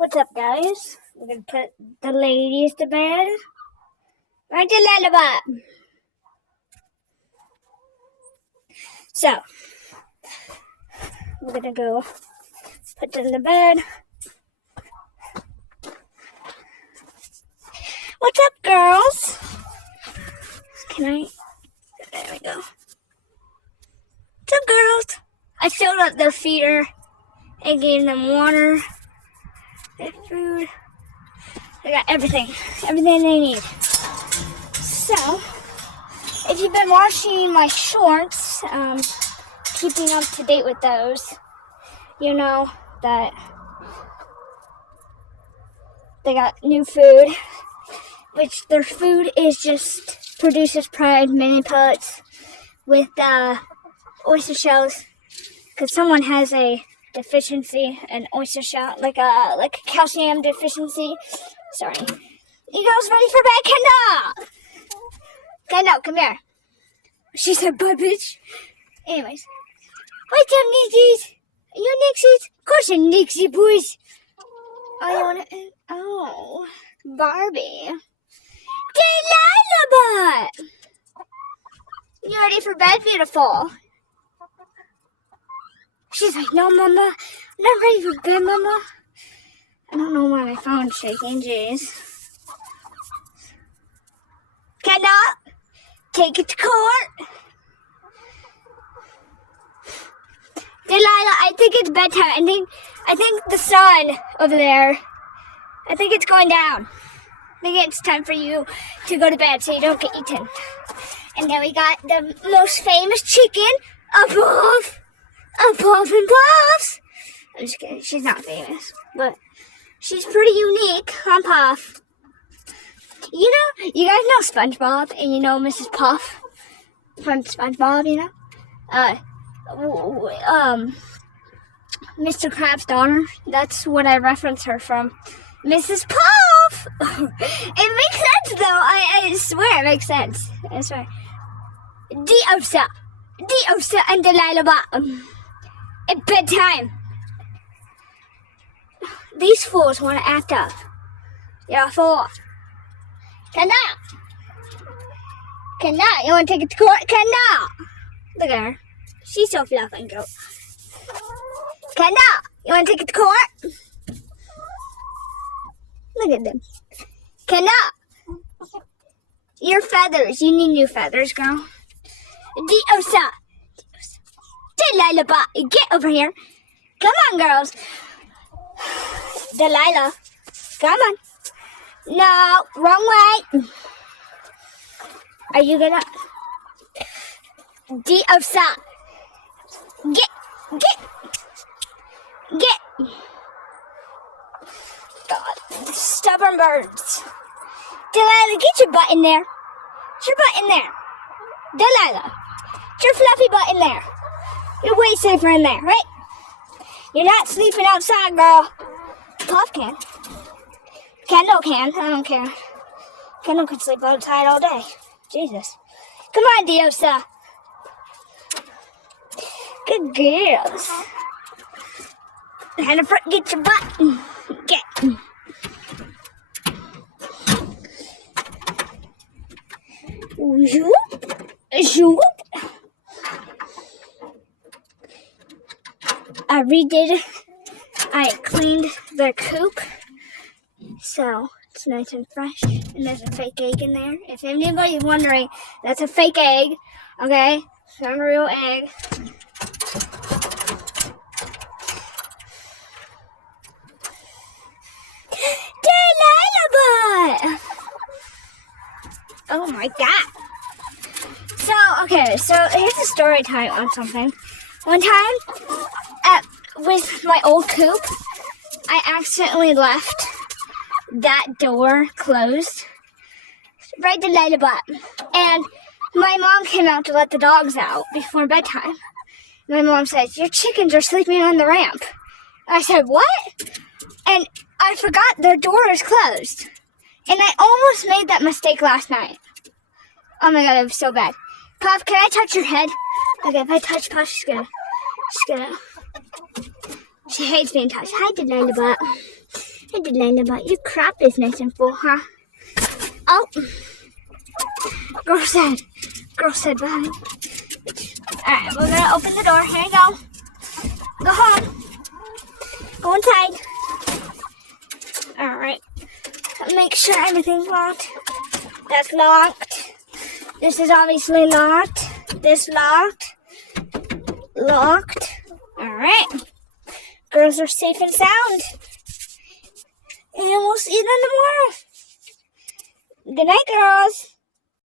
What's up, guys? We're gonna put the ladies to bed. Right to lullaby. So, we're gonna go put them to bed. What's up, girls? There we go. What's up, girls? I filled up their feeder and gave them water and food. I got everything they need. So, if you've been watching my shorts, keeping up to date with those, you know that they got new food, which their food is just Producer's Pride mini pellets with oyster shells, because someone has a deficiency, an oyster shell, like a calcium deficiency. Sorry. You girls ready for bed? Kendall! Kendall, come here. She said, bye, bitch. Anyways. What's up, Nixies? Are you Nixies? Of course you're Nixie boys. Oh, Barbie. Delilah! You ready for bed, beautiful? She's like, no, Mama. I'm not ready for bed, Mama. I don't know why my phone's shaking, jeez. Kendall, take it to court. Delilah, I think it's bedtime. I think the sun over there, I think it's going down. I think it's time for you to go to bed so you don't get eaten. And then we got the most famous chicken above and Puffs. I'm just kidding, she's not famous, but she's pretty unique on Puff. You know, you guys know SpongeBob, and you know Mrs. Puff from SpongeBob, you know? Mr. Krabs' daughter, that's what I reference her from. Mrs. Puff! It makes sense, though. I swear it makes sense. I swear. Diosa and Delilah at bedtime. These fools want to act up. You're a fool. Kendall, you want to take it to court? Kendall! Look at her. She's so fluffy and cute. Kendall, you want to take it to court? Look at them. Kendall, your feathers. You need new feathers, girl. Diosa. Delilah, get over here. Come on, girls. Delilah, come on. No, wrong way. Are you gonna... Diosa. Get. God, stubborn birds. Delilah, get your butt in there. Get your butt in there. Delilah, get your fluffy butt in there. You're way safer in there, right? You're not sleeping outside, girl. Puff can. Kendall can. I don't care. Kendall can sleep outside all day. Jesus. Come on, Diosa. Good girls. Hannah, get your butt. Get. Zoop. I cleaned their coop, so it's nice and fresh, and there's a fake egg in there. If anybody's wondering, that's a fake egg, okay? It's not a real egg. Delilah! Oh my God. So here's a story time on something. One time, with my old coop, I accidentally left that door closed, right to Delilah. And my mom came out to let the dogs out before bedtime. My mom said, your chickens are sleeping on the ramp. I said, what? And I forgot their door is closed. And I almost made that mistake last night. Oh my God, it was so bad. Puff, can I touch your head? Okay, if I touch Puff, she's gonna. She hates being touched. Hi, Delilah. Hey, Delilah, your crap is nice and full, huh? Oh. Girl said behind. Alright, we're gonna open the door. Here you go. Go home. Go inside. Alright. Make sure everything's locked. That's locked. This is obviously locked. This locked. Locked. Alright. Girls are safe and sound. And we'll see them tomorrow. Good night, girls.